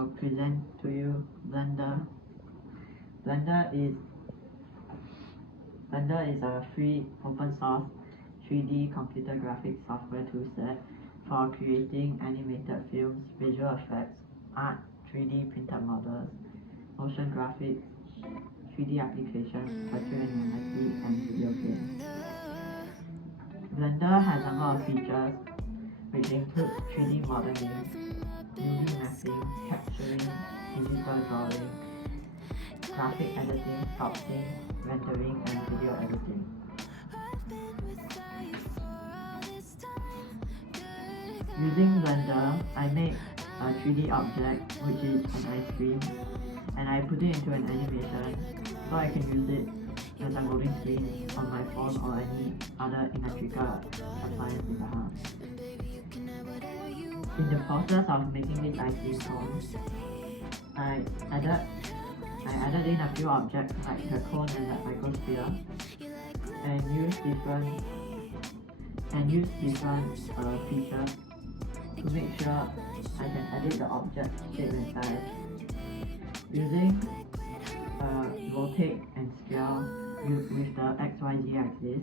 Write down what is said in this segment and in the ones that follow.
will present to you Blender. Blender is a free open source 3D computer graphics software toolset for creating animated films, visual effects, art, 3D printed models, motion graphics, 3D applications, virtual reality, and video games. Blender has a lot of features which include 3D modeling, UV mapping, capturing, digital drawing, graphic editing, sculpting, rendering, and video editing. Using Blender, I make a 3D object, which is an ice cream, and I put it into an animation so I can use it as a loading screen on my phone or any other electrical appliance in the house. In the process of making this ice cream cone, I added in a few objects like the cone and the microsphere, and used different features to make sure I can edit the object shape and size. Using rotate and scale with the XYZ axis,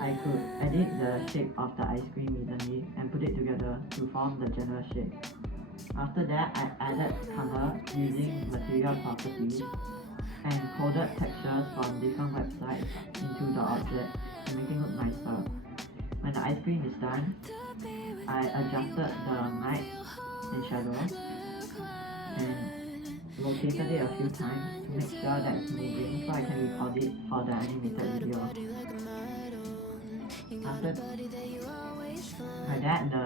I could edit the shape of the ice cream evenly and put it together to form the general shape. After that, I added color using material properties and coded textures from different websites into the object to make it look nicer. When the ice cream is done, I adjusted the light and shadows and rotated it a few times to make sure that it's moving so I can record it for the animated video. After that, the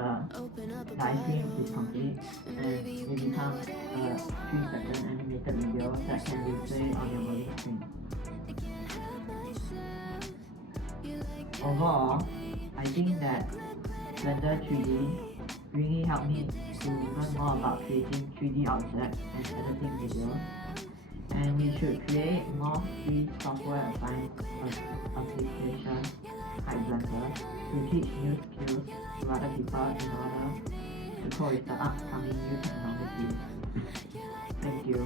ice cream is complete and it becomes a 3-second animated video that can be played on your loading screen. Overall, I think that Blender 3D really helped me to learn more about creating 3D objects and editing videos, and we should create more free software-assigned applications like Blender to teach new skills to other people in order to cope with the upcoming new technologies. Thank you.